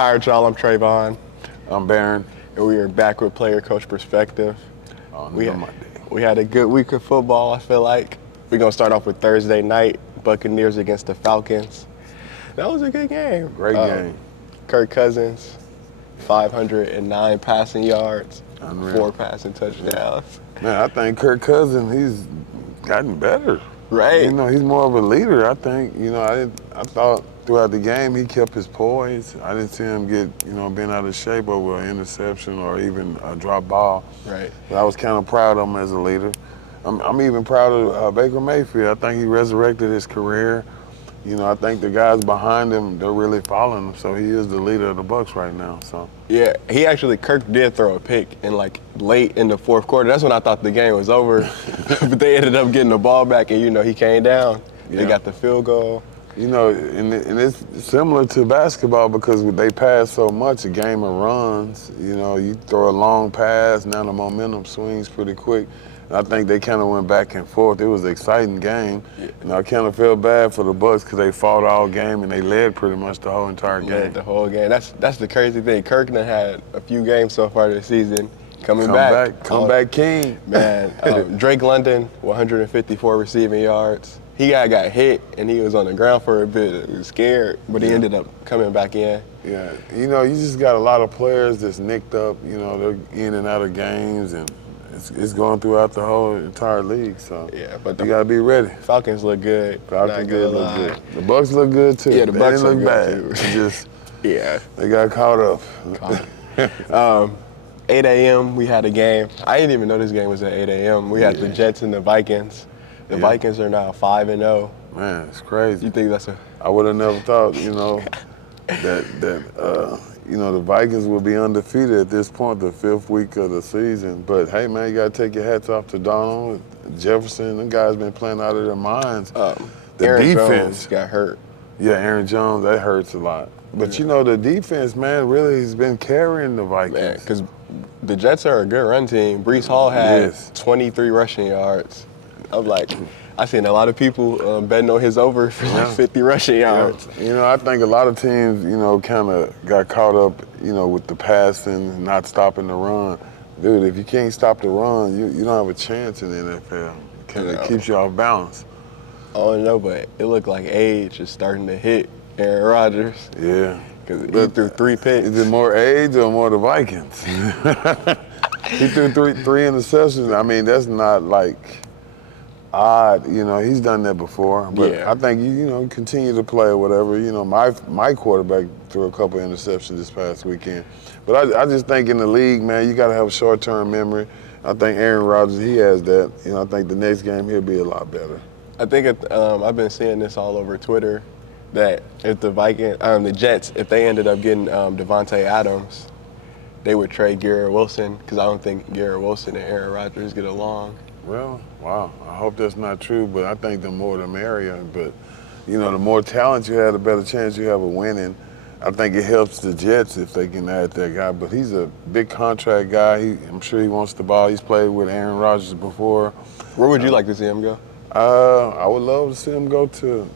All right, y'all, I'm Trayvon, I'm Baron. and we are back with Player Coach Perspective. On We, Monday. we had a good week of football, I feel like. We're going to start off with Thursday night, Buccaneers against the Falcons. That was a good game. Great game. Kirk Cousins, 509 passing yards, Unreal. 4 passing touchdowns. Man, I think Kirk Cousins, he's gotten better. Right. You know, he's more of a leader, I think. You know, I thought throughout the game he kept his poise. I didn't see him get, being out of shape over an interception or even a drop ball. Right. But I was kind of proud of him as a leader. I'm even proud of Baker Mayfield. I think he resurrected his career. You know, I think the guys behind him, they're really following him. So he is the leader of the Bucs right now. So Yeah, Kirk did throw a pick in late in the fourth quarter. That's when I thought the game was over. But they ended up getting the ball back and, he came down. They got the field goal. You know, and it's similar to basketball because they pass so much, a game of runs. You know, you throw a long pass, now the momentum swings pretty quick. And I think they kind of went back and forth. It was an exciting game. Yeah. And I kind of felt bad for the Bucs because they fought all game and they led pretty much the whole entire game. Led the whole game. That's the crazy thing. Kirk done had a few games so far this season. Come back king. Man, Drake London, 154 receiving yards. He got hit, and he was on the ground for a bit. He was scared, but he ended up coming back in. Yeah, you just got a lot of players that's nicked up. They're in and out of games, and it's going throughout the whole entire league. So yeah, but you got to be ready. Falcons look good. Falcons did look good. The Bucs look good too. Yeah, the Bucs look bad. Just yeah, they got caught up. 8 a.m. we had a game. I didn't even know this game was at 8 a.m. We had the Jets and the Vikings. The Vikings are now 5-0. Man, it's crazy. You think that's I would have never thought, that the Vikings would be undefeated at this point, the 5th week of the season. But hey, man, you got to take your hats off to Donald, Jefferson. Them guys been playing out of their minds. The Aaron defense Jones got hurt. Yeah, Aaron Jones, that hurts a lot. But the defense, man, really has been carrying the Vikings. Because the Jets are a good run team. Breece Hall had 23 rushing yards. I'm like, I seen a lot of people betting on his over for 50 rushing yards. I think a lot of teams, kind of got caught up, with the passing, not stopping the run. Dude, if you can't stop the run, you don't have a chance in the NFL. It keeps you off balance. Oh, no, but it looked like age is starting to hit Aaron Rodgers. Yeah. Because he threw 3 picks. Is it more age or more the Vikings? He threw three interceptions. I mean, that's not odd. He's done that before. But I think, continue to play or whatever. My quarterback threw a couple interceptions this past weekend. But I just think in the league, man, you got to have a short-term memory. I think Aaron Rodgers, he has that. I think the next game he'll be a lot better. I think I've been seeing this all over Twitter that if the Jets, if they ended up getting Davante Adams, they would trade Garrett Wilson because I don't think Garrett Wilson and Aaron Rodgers get along. Well, wow. I hope that's not true, but I think the more the merrier. But, the more talent you have, the better chance you have of winning. I think it helps the Jets if they can add that guy. But he's a big contract guy. I'm sure he wants the ball. He's played with Aaron Rodgers before. Where would you like to see him go? I would love to see him go to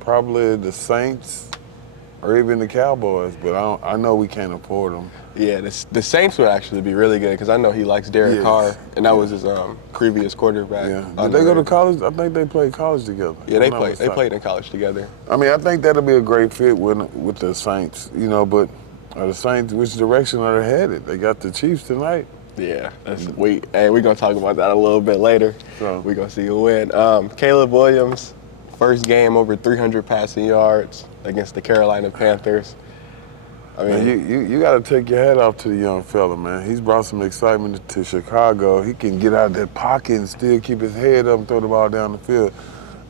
probably the Saints or even the Cowboys, but I know we can't afford them. Yeah, the Saints would actually be really good because I know he likes Derek Carr, and that was his previous quarterback. Yeah. Did they go to college? I think they played college together. Yeah, they played in college together. I mean, I think that'll be a great fit with the Saints, but the Saints, which direction are they headed? They got the Chiefs tonight. Yeah, we're going to talk about that a little bit later. So we're going to see who win. Caleb Williams, first game over 300 passing yards against the Carolina Panthers. I mean, man, you got to take your hat off to the young fella, man. He's brought some excitement to Chicago. He can get out of that pocket and still keep his head up and throw the ball down the field.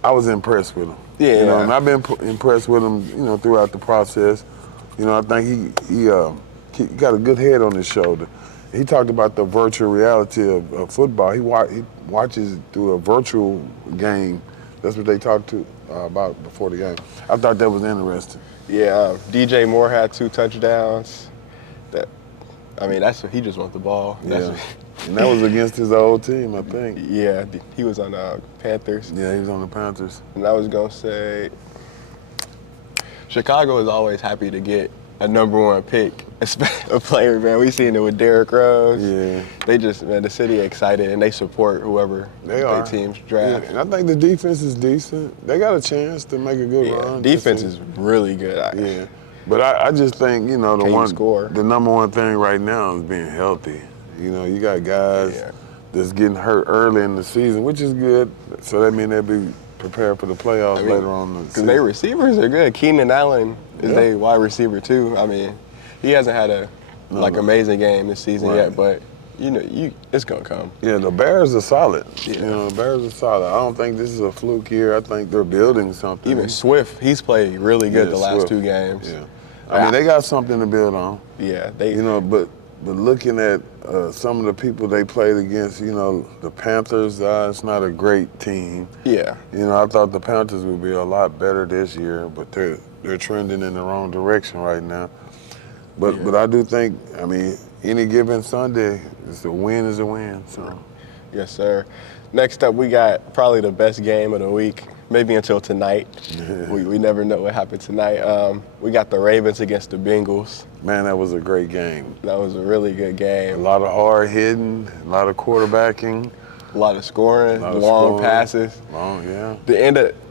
I was impressed with him. Yeah. And I've been impressed with him, throughout the process. I think he got a good head on his shoulder. He talked about the virtual reality of football. He watches through a virtual game. That's what they talked about before the game. I thought that was interesting. Yeah, DJ Moore had 2 touchdowns. That's what he just wants the ball. Yeah. And that was against his old team, I think. Yeah, he was on Panthers. Yeah, he was on the Panthers. And I was going to say, Chicago is always happy to get a #1 pick, a player, man. We seen it with Derrick Rose. Yeah. They just, man, the city excited and they support whoever their teams draft. Yeah, and I think the defense is decent. They got a chance to make a good run. Defense is really good. Yeah. But I just think, the #1 thing right now is being healthy. You got guys that's getting hurt early in the season, which is good. So that means they'll be prepared for the playoffs later on in the season. Because their receivers are good. Keenan Allen is their wide receiver too. I mean, he hasn't had a amazing game this season yet, but it's gonna come. Yeah, the Bears are solid. Yeah. The Bears are solid. I don't think this is a fluke year. I think they're building something. Even Swift, he's played really good the last 2 games. Yeah. I mean, they got something to build on. Yeah, but looking at some of the people they played against, the Panthers, it's not a great team. Yeah. I thought the Panthers would be a lot better this year, but they're trending in the wrong direction right now. But I do think, I mean, any given Sunday, a win is a win. So. Yes, sir. Next up, we got probably the best game of the week, maybe until tonight. We never know what happened tonight. We got the Ravens against the Bengals. Man, that was a great game. That was a really good game. A lot of hard hitting, a lot of quarterbacking. A lot of scoring, long passes. Long, yeah.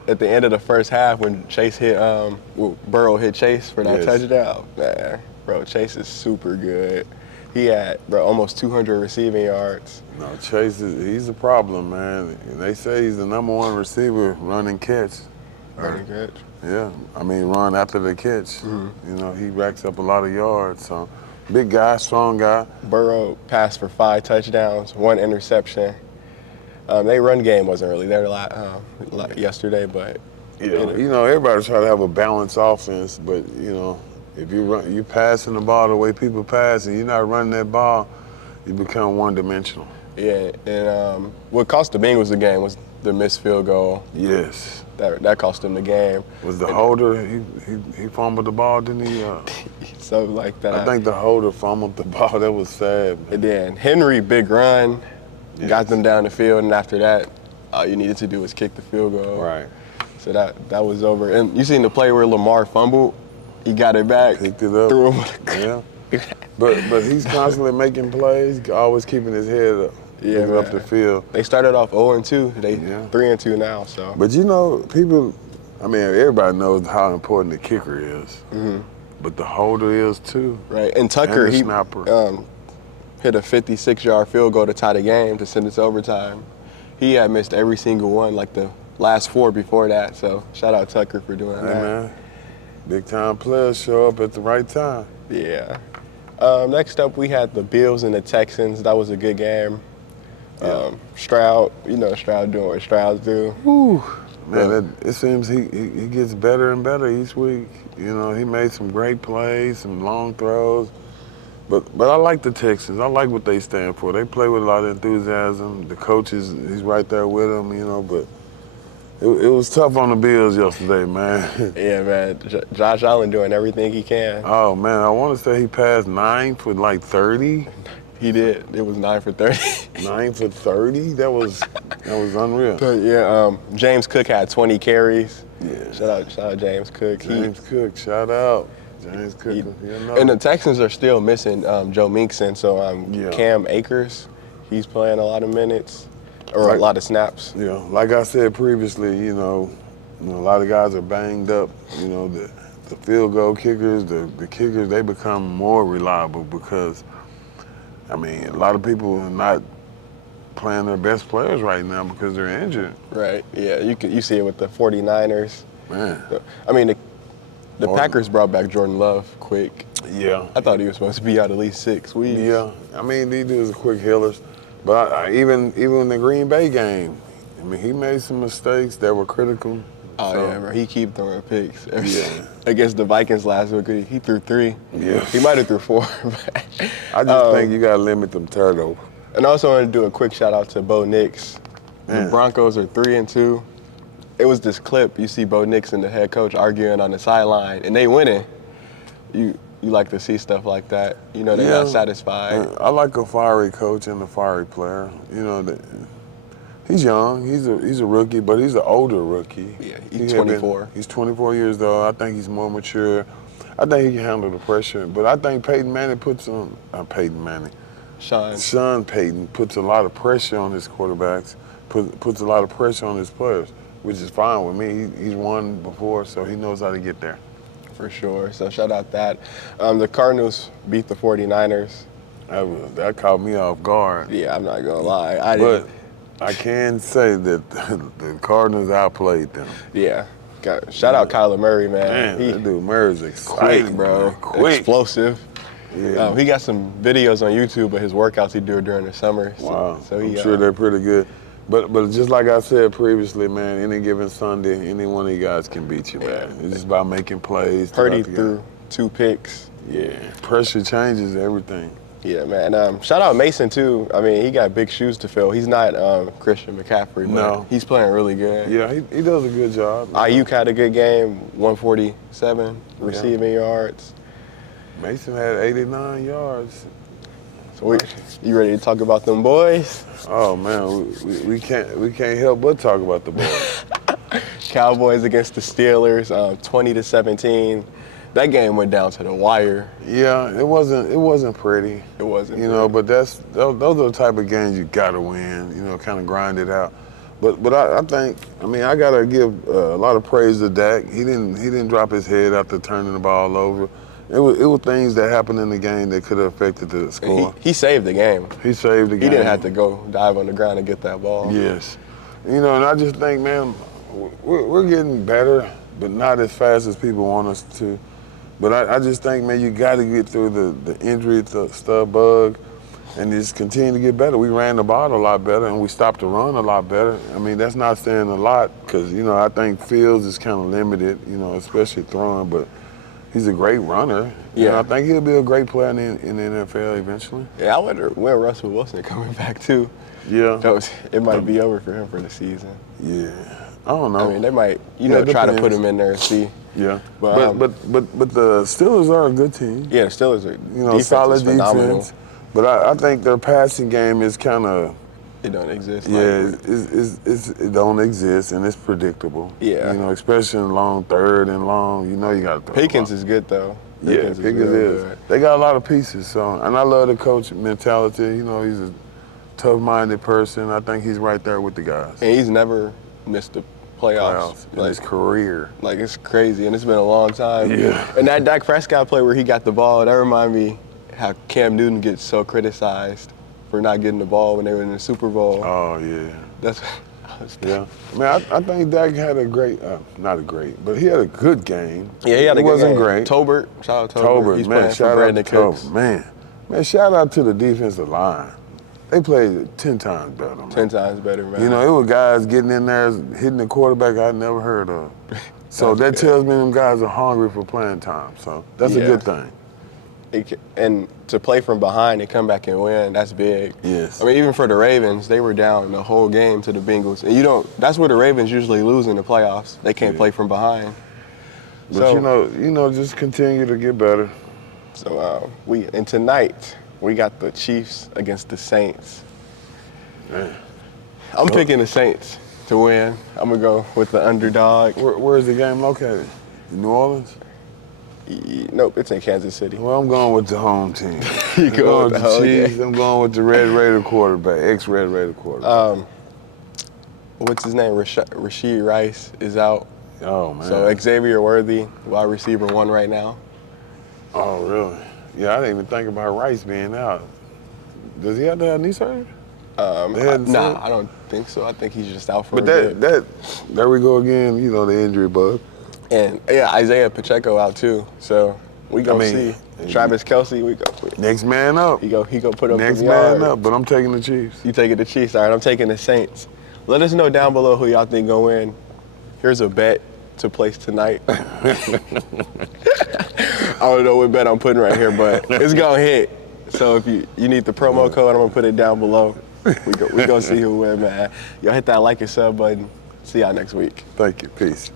At the end of the first half, when Chase Burrow hit Chase for that touchdown, man, bro, Chase is super good. He had, almost 200 receiving yards. No, Chase he's a problem, man. They say he's the #1 receiver, running catch. Running catch? Yeah, I mean, run after the catch. He racks up a lot of yards. So, big guy, strong guy. Burrow passed for 5 touchdowns, 1 interception. Their run game wasn't really there like yesterday, but everybody try to have a balanced offense, but if you passing the ball the way people pass and you're not running that ball, you become one-dimensional. Yeah, and what cost the Bengals the game was the missed field goal. Yes. That cost them the game. Was the holder, he fumbled the ball, didn't he? Something like that. I think the holder fumbled the ball. That was sad. And then Henry, big run, got them down the field, and after that, all you needed to do was kick the field goal. Right. So that was over. And you seen the play where Lamar fumbled? He got it back, picked it up. Threw him. Yeah. But he's constantly making plays, always keeping his head up, up the field. They started off 0-2. They 3-2 now. So. But people, I mean, everybody knows how important the kicker is. But the holder is too. Right. And Tucker, and he snapper. hit a 56-yard field goal to tie the game to send us to overtime. He had missed every single one, like the last 4 before that. So shout out Tucker for doing that. Man. Big time players show up at the right time. Yeah. Next up, we had the Bills and the Texans. That was a good game. Stroud, Stroud doing what Strouds do. Whew. Man, it seems he gets better and better each week. He made some great plays, some long throws. But I like the Texans. I like what they stand for. They play with a lot of enthusiasm. The coach he's right there with them, but it was tough on the Bills yesterday, man. Yeah, man. Josh Allen doing everything he can. Oh, man, I want to say he passed 9 for like 30. He did. It was 9 for 30. 9 for 30? That was unreal. But yeah, James Cook had 20 carries. Yeah. Shout out James Cook. James Cook, shout out. James Cook. And the Texans are still missing Joe Mixon, so Cam Akers, he's playing a lot of minutes. Or a lot of snaps. Yeah, like I said previously, a lot of guys are banged up. The field goal kickers, the kickers, they become more reliable because, I mean, a lot of people are not playing their best players right now because they're injured. Right, yeah, you see it with the 49ers. Man. I mean, the Packers brought back Jordan Love quick. Yeah. I thought he was supposed to be out at least 6 weeks. Yeah, I mean, these dudes are quick healers. But even in the Green Bay game, I mean, he made some mistakes that were critical. Oh, yeah, bro. He keep throwing picks. Against the Vikings last week, he threw 3. Yeah. He might have threw 4. I just think you got to limit them turnovers. And I also want to do a quick shout out to Bo Nix. The Broncos are 3-2. It was this clip. You see Bo Nix and the head coach arguing on the sideline, and they winning. You like to see stuff like that. They're not satisfied. I like a fiery coach and a fiery player. He's young. He's a rookie, but he's an older rookie. Yeah, he's 24. He's 24 years old. I think he's more mature. I think he can handle the pressure. But I think Peyton Manning Sean Payton puts a lot of pressure on his quarterbacks, puts a lot of pressure on his players, which is fine with me. He's won before, so he knows how to get there. For sure. So shout out that. The Cardinals beat the 49ers. That caught me off guard. Yeah, I'm not going to lie. But I can say that the Cardinals outplayed them. Yeah. Shout out Kyler Murray, man. That dude Murray's exciting, quick, bro. Quick. Explosive. Yeah. He got some videos on YouTube of his workouts he do during the summer. Wow. So I'm sure they're pretty good. But just like I said previously, man, any given Sunday, any one of you guys can beat you, man. It's just about making plays. Purdy threw 2 picks. Yeah. Pressure changes everything. Yeah, man. Shout out Mason, too. I mean, he got big shoes to fill. He's not Christian McCaffrey, but he's playing really good. Yeah, he does a good job. Ayuk had a good game, 147 receiving yards. Mason had 89 yards. So you ready to talk about them boys? Oh man, we can't help but talk about the boys. Cowboys against the Steelers, 20-17. That game went down to the wire. Yeah, it wasn't pretty. It wasn't. You know, but those are the type of games you gotta win. You know, kind of grind it out. But I think, I gotta give a lot of praise to Dak. He didn't drop his head after turning the ball over. It was things that happened in the game that could have affected the score. He saved the game. He saved the game. He didn't have to go dive on the ground and get that ball. Yes. You know, and I just think, man, we're getting better, but not as fast as people want us to. But I just think, man, you got to get through the injury stuff bug and just continue to get better. We ran the ball a lot better, and we stopped the run a lot better. I mean, that's not saying a lot because, you know, I think Fields is kind of limited, you know, especially throwing, but he's a great runner. Yeah. And I think he'll be a great player in the NFL eventually. Yeah, I wonder when Russell Wilson coming back too. Yeah. It might be over for him for the season. Yeah. I don't know. I mean, they might, try to put him in there and see. Yeah. But the Steelers are a good team. Yeah, the Steelers are solid phenomenal. defense. But I think their passing game is kind of. It don't exist. Yeah, it don't exist, and it's predictable. Yeah. You know, especially in long third and long, you know you got to throw. Pickens is good, though. Pickens is. They got a lot of pieces, so, and I love the coach mentality. You know, he's a tough-minded person. I think he's right there with the guys. And he's never missed the playoffs in his career. Like, it's crazy, and it's been a long time. Yeah. And that Dak Prescott play where he got the ball, that reminded me how Cam Newton gets so criticized for not getting the ball when they were in the Super Bowl. Oh, yeah. Yeah. I mean, I think Dak had a great, not a great, but he had a good game. Yeah, he had a good game. It wasn't great. Tolbert, shout out Tolbert. He's man, playing for Brandon Cooks. Man, shout out to the defensive line. They played 10 times better, man. 10 times better, man. You know, it was guys getting in there, hitting the quarterback I'd never heard of. So that tells me them guys are hungry for playing time. So that's a good thing. And to play from behind and come back and win, that's big. Yes. I mean, even for the Ravens, they were down the whole game to the Bengals. And that's where the Ravens usually lose in the playoffs. They can't play from behind. But just continue to get better. So and tonight we got the Chiefs against the Saints. Man. I'm picking the Saints to win. I'm gonna go with the underdog. Where's the game located? In New Orleans? Nope, it's in Kansas City. Well, I'm going with the home team. You going with the Chiefs. I'm going with the Red Raider quarterback, ex-Red Raider quarterback. What's his name? Rashid Rice is out. Oh, man. So Xavier Worthy, wide receiver 1 right now. Oh, really? Yeah, I didn't even think about Rice being out. Does he have to have knee surgery? Nah, I don't think so. I think he's just out for a bit. There we go again, the injury bug. And yeah, Isaiah Pacheco out too. So we gonna see. Travis Kelce, we go. Next man up. He go put up next the man up, but I'm taking the Chiefs. You taking the Chiefs? All right, I'm taking the Saints. Let us know down below who y'all think gonna win. Here's a bet to place tonight. I don't know what bet I'm putting right here, but it's gonna hit. So if you need the promo code, I'm gonna put it down below. We gonna see who win, man. Y'all hit that like and sub button. See y'all next week. Thank you. Peace.